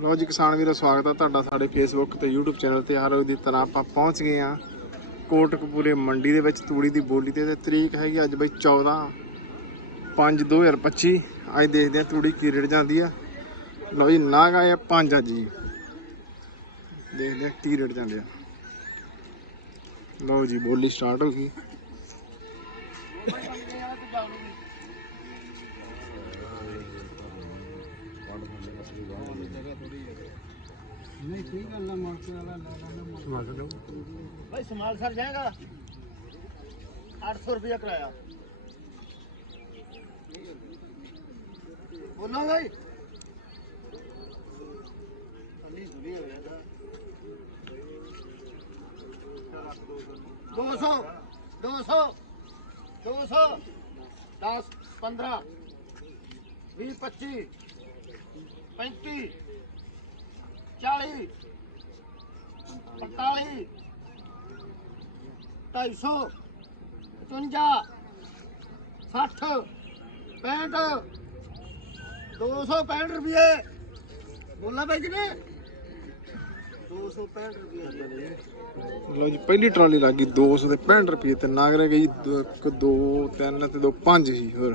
ਲੋ ਜੀ ਕਿਸਾਨ ਵੀਰੋ, ਸਵਾਗਤ ਆ ਤੁਹਾਡਾ ਸਾਡੇ ਫੇਸਬੁੱਕ ਤੇ YouTube ਚੈਨਲ ਤੇ। ਹਰ ਰੋਜ਼ ਦੀ ਤਰ੍ਹਾਂ ਆਪਾਂ ਪਹੁੰਚ ਗਏ ਆ ਕੋਟਕਪੂਰੇ ਮੰਡੀ ਦੇ ਵਿੱਚ, ਤੂੜੀ ਦੀ ਬੋਲੀ ਤੇ। ਤੇ ਤਰੀਕ ਹੈਗੀ ਅੱਜ ਬਈ 14 5 2025 ਅੱਜ ਦੇਖਦੇ ਆ ਤੂੜੀ ਕੀ ਰੇਟ ਜਾਂਦੀ ਆ। ਲੋ ਜੀ, ਨਾਗ ਆਇਆ 5 ਅੱਜ ਜੀ। ਦੇਖਦੇ ਆ ਕੀ ਰੇਟ ਜਾਂਦੇ ਆ। ਲੋ ਜੀ, ਬੋਲੀ ਸਟਾਰਟ ਹੋ ਗਈ। ਨਹੀਂ ਠੀਕ ਗੱਲ ਨਾ ਮਾਰਕੇ ਵਾਲਾ ਲੈ ਲੈਣਾ भाई संभाल सर जाएगा आठ सौ रुपया किराया बोलो भाई अली धुली हो जाएगा दो सौ दो सौ दो सौ दस पंद्रह बीस पच्चीस पैंतीस 40 45 250 55 60 65 265 ਰੁਪਏ ਬੋਲਾ ਬਾਈ ਜੀ ਨੇ 265 ਰੁਪਏ ਲੋ ਜੀ, ਪਹਿਲੀ ਟਰਾਲੀ ਲੱਗ ਗਈ 265 ਰੁਪਏ ਤੇ ਨਾਗ ਰਹਿ ਗਈ 1 2 3 ਤੇ 2 5 ਸੀ ਹੋਰ।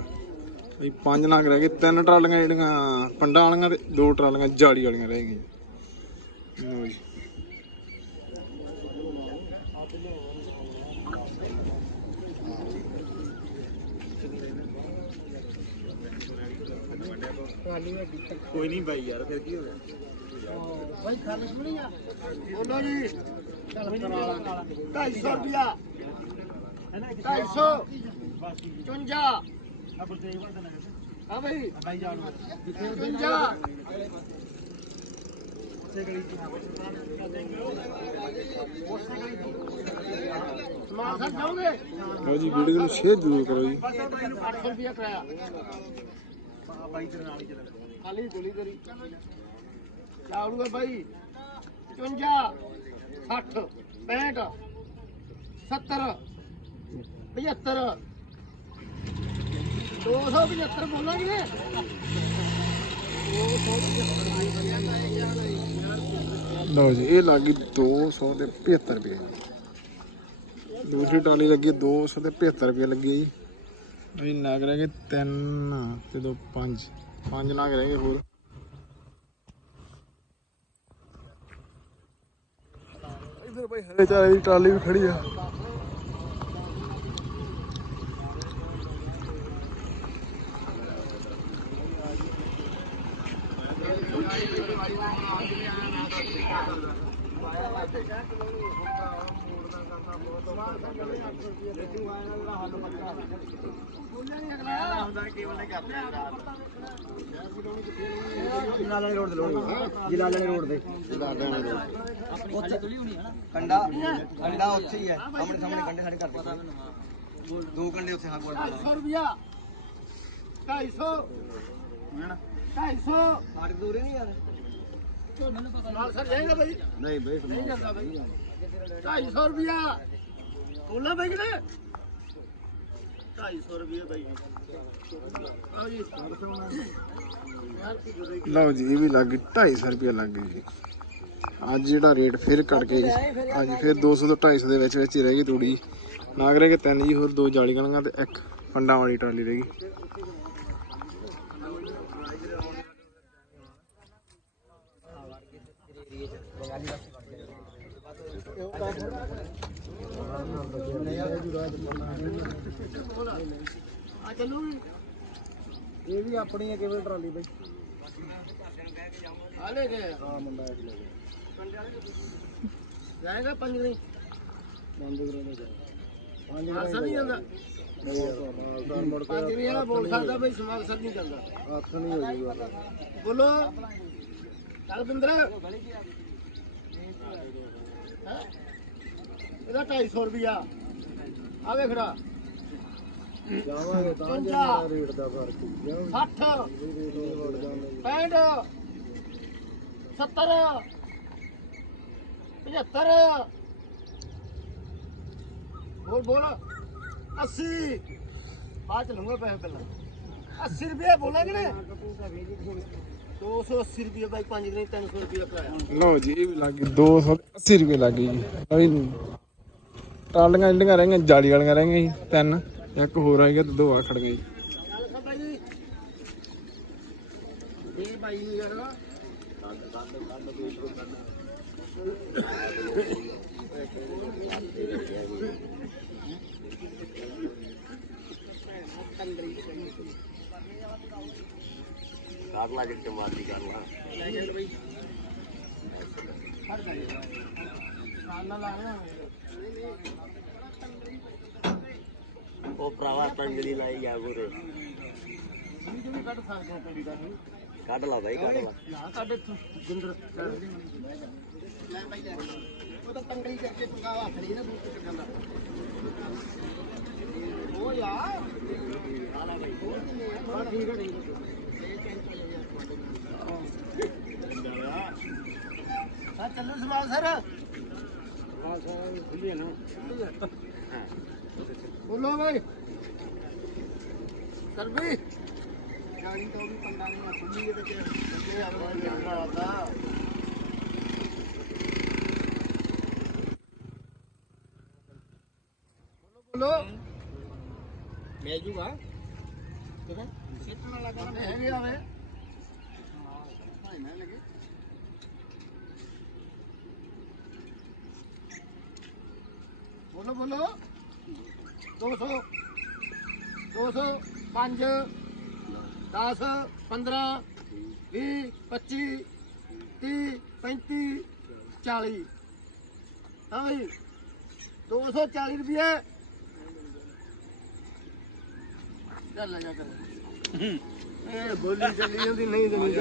ਇਹ ਪੰਜ ਨਾਗ ਰਹਿ ਗਏ, ਤਿੰਨ ਟਰਾਲੀਆਂ ਜਿਹੜੀਆਂ, ਪੰਡਾਂ ਵਾਲੀਆਂ ਤੇ ਦੋ ਟਰਾਲੀਆਂ ਜਾਲੀ ਵਾਲੀਆਂ ਰਹਿ ਗਈਆਂ। ਜੀ ਕੋਈ ਨਹੀਂ ਬਾਈ ਯਾਰ ਫਿਰ ਕੀ ਹੋ ਗਿਆ? ਬਾਈ ਖਾਲਸ ਨਹੀਂ ਆ ਬੋਲੋ ਜੀ। ਢਾਈ ਸੌ ਰੁਪਿਆ ਢਾਈ ਸੌ। ਚੁੰਜਾ ਹਾਂ ਬਈ। ਚੁੰਜਾ ਮਾਰ ਸਰ ਜਾਓਗੇ ਲਓ ਜੀ, ਵੀਡੀਓ ਨੂੰ ਸ਼ੇਅਰ ਜ਼ਰੂਰ ਕਰੋ ਜੀ। 800 ਰੁਪਿਆ ਕਰਾਇਆ ਖਾਲੀ ਗੋਲੀ ਕਰੀ ਚਾਵੜੂਗਾ ਬਾਈ 55 60 65 70 75 275 ਬੋਲਾਂਗੇ। ਨੇ ਲਓ ਜੀ, ਇਹ ਲੱਗ ਗਈ 200 ਤੇ 75 ਰੁਪਏ ਦੂਸਰੀ ਟਰਾਲੀ ਲੱਗੀ 200 ਤੇ 75 ਰੁਪਏ ਲੱਗੀ ਜੀ। ਇਹ ਨਾਗ ਰਹਿ ਗਏ 3 ਤੇ 2 5 ਪੰਜ ਨਾਗ ਰਹਿ ਗਏ ਹੋਰ। ਇਧਰ ਭਾਈ ਹਰੇ ਚਾਰੇ ਦੀ ਟਰਾਲੀ ਵੀ ਖੜੀ ਆ। ਜਿਲਾਲੇ ਰੋਡ ਤੇ ਲੋਣੀ ਜਿਲਾਲੇ ਰੋਡ ਤੇ ਉੱਥੇ ਕੰਡਾ ਕੰਡਾ ਉੱਥੇ ਹੀ ਹੈ ਸਾਹਮਣੇ ਸਾਹਮਣੇ ਕੰਡੇ ਸਾਡੇ ਘਰ ਦੇ ਦੋ ਕੰਡੇ ਉੱਥੇ ਹਾਂ ਕੋਲ 250 ਰੁਪਿਆ 250 250 ਮਾਰ ਦੂਰੇ ਨਹੀਂ ਯਾਰ। ਨਾਲ ਸਰ ਜਾਏਗਾ ਭਾਈ ਨਹੀਂ ਭਾਈ ਨਹੀਂ ਜਾਂਦਾ ਭਾਈ 250 ਰੁਪਿਆ ਬੋਲਾ ਭਾਈ ਕਿਨੇ 250 ਰੁਪਿਆ ਭਾਈ ਆਓ ਜੀ। ਕੀ ਲਓ ਜੀ ਇਹ ਵੀ ਲੱਗ ਗਈ 250 ਰੁਪਏ ਲੱਗ ਗਈ ਜੀ। ਅੱਜ ਜਿਹੜਾ ਰੇਟ ਫਿਰ ਕੱਟ ਕੇ ਅੱਜ ਫਿਰ 200 ਤੋਂ 250 ਦੇ ਵਿੱਚ ਵਿੱਚ ਹੀ ਰਹਿ ਗਈ ਤੂੜੀ। ਨਾਗ ਰਹਿ ਗਏ ਤਿੰਨ ਜੀ ਹੋਰ ਦੋ ਜਾਲੀ ਗਲੀਆਂ ਤੇ ਇੱਕ ਫੰਡਾਂ ਵਾਲੀ ਟਰਾਲੀ ਰਹਿ ਗਈ। ਆ ਚੱਲੂ ਇਹ ਵੀ ਆਪਣੀ ਹੈ ਕੇਵਲ ਟਰਾਲੀ ਬਈ? ਆ ਲੈ ਗਏ ਆ। ਮੁੰਡਾ ਇਹ ਲੈ ਗਿਆ ਜਾਏਗਾ ਪੰਜ ਨਹੀਂ। ਬੰਦ ਕਰੋ ਦੇ ਜਾ ਪੰਜ ਮਾਰਸਾ ਨਹੀਂ ਜਾਂਦਾ। ਨਹੀਂ ਯਾਰ ਤਾਂ ਮੁੜ ਕੇ ਪੰਜ ਨਹੀਂ ਵਾਲਾ ਬੋਲ ਸਕਦਾ ਬਈ ਸਮਾਗ ਸਰ ਨਹੀਂ ਜਾਂਦਾ। ਹੱਥ ਨਹੀਂ ਹੋ ਜੂਗਾ ਬੋਲੋ। ਚੱਲ ਬਿੰਦਰ। ਹੈਂ? ਇਹਦਾ 250 ਰੁਪਿਆ ਆ ਵੇਖੜਾ ਜਾਵਾਂਗੇ ਤਾਂ ਜੇ ਪੰਜਾਹ। ਮੇਰਾ ਰੇਟ ਦਾ ਫ਼ਰਕ ਹੀ ਕਿਉਂ 60 ਰੇਟ ਨਹੀਂ ਵੜ ਜਾਂਦੇ 65 70 75 ਬੋਲ ਬੋਲ। 80 ਬਾਅਦ ਚ ਲੂੰਗਾ ਪੈਸੇ ਪਹਿਲਾਂ 80 ਰੁਪਏ ਬੋਲਾਂਗੇ ਨੇ 280 ਰੁਪਏ ਬਾਈ 5 ਦਿਨ 300 ਰੁਪਏ ਕਰਾਇਆ। ਲਓ ਜੀ, ਇਹ ਵੀ ਲੱਗ ਗਈ। 280 ਰੁਪਏ ਲੱਗ ਗਈ ਜੀ। ਟਰਾਲੀਆਂ ਜਿਹੜੀਆਂ ਰਹਿ ਗਈਆਂ, ਜਾਲੀ ਵਾਲੀਆਂ ਰਹਿ ਗਈਆਂ ਜੀ, ਤਿੰਨ। ਇੱਕ ਹੋਰ ਆ ਗਿਆ ਤੇ ਦੋ ਆ ਖੜ ਗਏ। ਜੀ ਇਹ ਬਾਈ ਨੂੰ ਯਾਰ ਕਰ ਲਾ ਜਿੱਤੇ ਮਾਰਦੀ ਕਰ ਲਾ ਉਹ ਭਰਾਵਾ ਤੰਗੜੀ ਲਾਈ ਜਾ ਗੁਰੇ। ਕੱਢ ਲਾ ਬਾਈ ਕੱਢ ਲਾ। ਨਾ ਸਾਡੇ ਜਿੰਦਰ ਉਹ ਤਾਂ ਤੰਗੜੀ ਕਰਕੇ ਪੰਗਾ ਹੱਥ ਨਾ ਦੂਰ ਜਾਂਦਾ ਉਹ ਯਾਰ ਆ ਲੈ ਬਾਈ ਹਾਂ ਠੀਕ ਹੈ ਠੀਕ ਹੈ ਚੱਲੋ ਸਵਾਲ ਸਰ। ਹਾਂ ਸਰ ਖੁੱਲੀ ਹੈ ਨਾ। ਬੋਲੋ ਬਾਈ। ਸਰ ਵੀ ਗਾੜੀ ਤੋਂ ਵੀ ਪੰਡਾ ਨਹੀਂ ਖੁੱਲੀ ਦੇ ਵਿੱਚ ਅੱਗੇ ਆ ਰਿਹਾ ਆਦਾ ਬੋਲੋ। ਮਿਲ ਜੂਗਾ। ਕਿਵੇਂ ਸਿੱਟ ਨਾਲ ਲਗਾ ਨੇ ਹੈਗੇ ਆਵੇ ਹਾਂ ਮੈਂ ਲੱਗੇ। ਬੋਲੋ ਬੋਲੋ। 200 200 5 10 15 20 25 30 35 40 ਹਾਂ ਬਈ 240 ਰੁਪਏ ਚੱਲ ਜਾ ਚੱਲ। ਇਹ ਬੋਲੀ ਚੱਲੀ ਜਾਂਦੀ ਨਹੀਂ ਦੇਣੀ